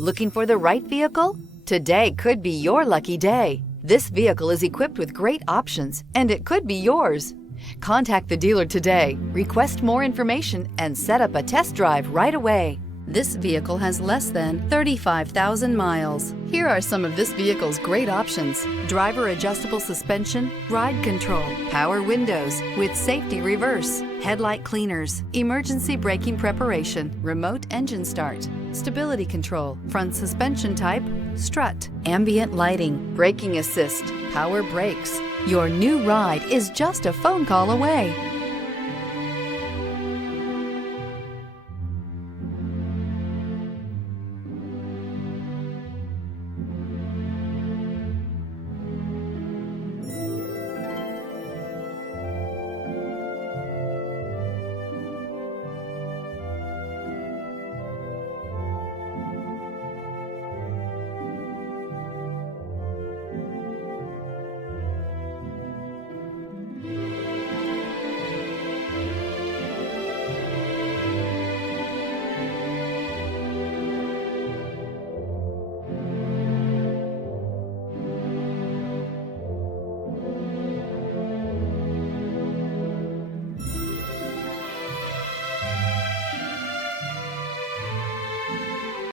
Looking for the right vehicle? Today could be your lucky day. This vehicle is equipped with great options, and it could be yours. Contact the dealer today, request more information, and set up a test drive right away. This vehicle has less than 35,000 miles. Here are some of this vehicle's great options: driver adjustable suspension, ride control, power windows with safety reverse, headlight cleaners, emergency braking preparation, remote engine start, stability control, front suspension type, strut, ambient lighting, braking assist, power brakes. Your new ride is just a phone call away.